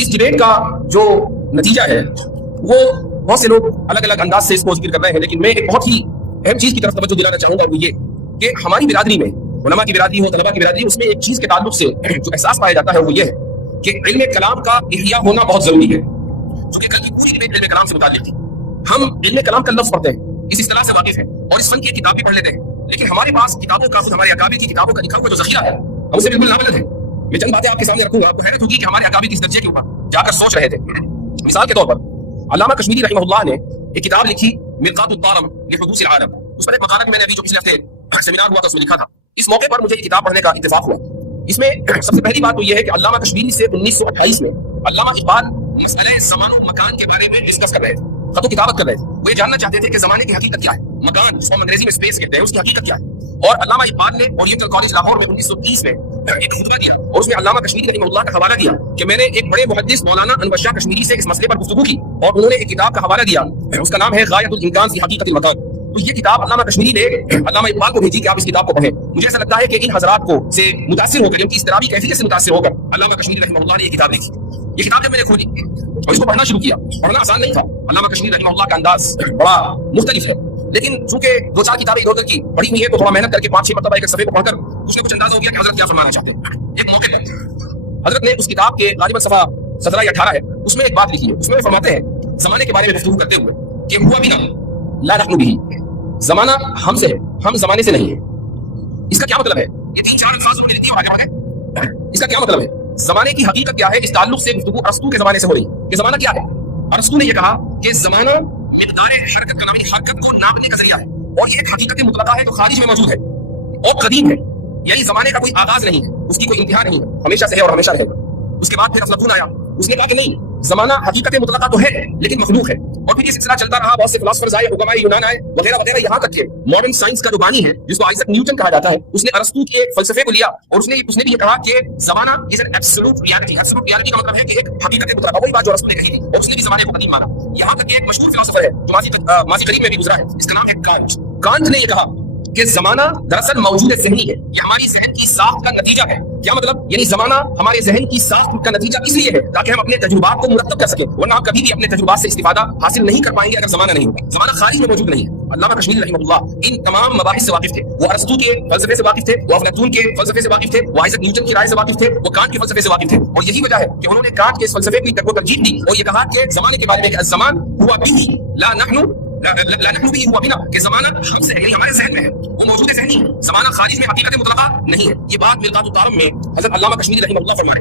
इस डिबेट का जो नतीजा है वो बहुत से लोग अलग अलग अंदाज से इसको जिक्र कर रहे हैं, लेकिन मैं एक बहुत ही अहम चीज की तरफ तवज्जो दिलाना चाहूंगा, वो ये कि हमारी बिरादरी में, उलमा की बिरादरी हो, तलबा की बिरादरी, उसमें एक चीज के ताल्लुक से जो एहसास पाया जाता है वो ये है कि इल्म कलाम का इहया होना बहुत जरूरी है। क्योंकि कल की पूरी डिबेट इल्म कलाम से मुताल्लिक थी। हम इल्म कलाम का लफ्ज पढ़ते हैं, इस इस्तिलाह से वाकिफ हैं और इस फन की किताब भी पढ़ लेते हैं, लेकिन हमारे पास किताबों का, खुद हमारे अकाबिर की किताबों का लिखा हुआ जो ज़ख़ीरा है हम उसे बिल्कुल नाबलद है। मैं चंद बातें आपके सामने रखूंगा, आपको हैरत होगी कि हमारे अकाबिर किस दर्जे के ऊपर जाकर सोच रहे थे। मिसाल के तौर पर अल्लामा कश्मीरी रहमहुल्लाह ने एक किताब लिखी मिरकातुत तारम लिहुदूसिल आलम। उस पर एक मकाला भी मैंने अभी जो पिछले हफ्ते सेमिनार हुआ था उसमें लिखा था। इस मौके पर मुझे ये किताब पढ़ने का इत्तेफाक हुआ। इसमें सबसे पहली बात तो ये है कि अल्लामा कश्मीरी से 1928 में अल्लामा इकबाल मसले ज़मान और मकान के बारे में डिस्कस कर रहे थे, खतो किताबत कर रहे थे। वो ये जानना चाहते थे कि ज़माने की हकीकत क्या है, मकान जिसको हम अंग्रेजी में स्पेस कहते हैं उसकी हकीकत क्या है। और अल्लामा इकबाल ने ओरिएंटल कॉलेज लाहौर में 1930 में एक खुतबा दिया और उसमें अल्लामा कश्मीरी रहमहुल्लाह का हवाला दिया कि मैंने एक बड़े मुहद्दिस मौलाना अनवर शाह कश्मीरी से इस मसले पर गुफ्तगू की और उन्होंने एक किताब का हवाला दिया, उसका नाम है गायतुल इम्कान फी हकीकतिल मकान। तो ये किताब अल्लामा कश्मीरी ने अल्लामा इकबाल को भेजी कि आप इस किताब को पढ़ें। मुझे ऐसा लगता है कि इन हजरात को से मुतासिर होकर, इनकी इस्तराबी कैफियत से मुतासिर होकर अल्लामा कश्मीरी रहमहुल्लाह ने ये किताब लिखी। ये किताब जब मैंने खोली और इसको पढ़ना शुरू किया, पढ़ना आसान नहीं था। अल्लामा कश्मीरी रहमहुल्लाह का अंदाज बड़ा मुख्तलिफ है, लेकिन चूंकि दो चार किताबें इधर उधर की पढ़ी हुई है तो थोड़ा मेहनत करके 5-6 मरतबा एक सफ़े को पढ़कर कुछ न कुछ अंदाजा हो गया कि हजरत क्या फरमाना चाहते हैं। एक मौके पर हजरत ने उस किताब के गालिबन सफा 17 या 18 है, उसमें एक बात लिखी है। उसमें फरमाते हैं जमाने के बारे में गुफ्तगू करते हुए कि हुआ बिना ला नहनु बिही, जमाना हमसे है, हम जमाने से नहीं है। इसका क्या मतलब है? ये 3-4 अल्फाज उन्होंने दिए आगे आगे। इसका क्या मतलब है? जमाने की हकीकत क्या है? इस ताल्लुक से गुफ्तगू अरस्तू के जमाने से हो रही है कि जमाना क्या है। अरस्तू ने यह कहा कि जमाना मिक़दार हरकत का नाम, हरकत को नापने का जरिया है और ये एक हकीकत मुतलका है जो खारिज में मौजूद है और कदीम है, यानी जमाने का कोई आगाज नहीं है, उसकी कोई इंतहा नहीं है, हमेशा से है और हमेशा रहेगा। उसके बाद फिर अफलातून आया, उसने कहा कि नहीं, जमाना हकीकत मुतलका तो है लेकिन मखलूक है। और फिर ये सिलसिला चलता रहा, बहुत से फिलोसोफर्स आए, उलमाए यूनान आए वगैरह वगैरह, यहाँ तक के मॉडर्न साइंस का जो बानी है जिसको आइजक न्यूटन कहा जाता है, उसने अरस्तू के फलसफे को लिया और उसने भी ये कहा कि जमाना is an absolute reality. Absolute reality का मतलब है कि एक हकीकत मुतलका, वही बात जो अरस्तू ने कही थी और उसने भी जमाने को कदीम माना। यहाँ तक कि एक मशहूर फिलोसोफर है जो माजी करीब में भी गुजरा है, इसका नाम है कांट। कांट ने यह कहा कि जमाना दरअसल मौजूद ज़हनी है, ये हमारी जहन की साख्त का नतीजा है। क्या मतलब? यानी जमाना हमारे जहन की साख्त का नतीजा इसलिए है ताकि हम अपने तजुर्बात को मुरत्तब कर सकें, वरना हम कभी भी अपने तजुर्बात से इस्तिफादा हासिल नहीं कर पाएंगे अगर जमाना नहीं होगा। जमाना खारिज में मौजूद नहीं है। अल्लामा कश्मीरी रहमहुल्लाह इन तमाम मबाहिस से वाकिफ थे। वो अरस्तू के फलसफे से वाकिफ थे, वो अफलातून के फलसफे से वाकिफ थे, वो आइजक न्यूटन की राय से वाकिफ थे, वो कांट के फलसफे से वाकिफ थे। और यही वजह है कि उन्होंने कांट के इस फलसफे की तरजीह दी और ये कहा कि जमाने के बारे में ज़मान हुआ बिही ला नहनु भी हुआ बिना, कि जमाना हमसे है, हमारे ज़हन में है, वो मौजूद ज़हनी है, जमाना खारिज में हकीकत मुतलका नहीं है। ये बात मिरकातुत तारम में हज़रत अल्लामा कश्मीरी रहमहुल्लाह फरमाए।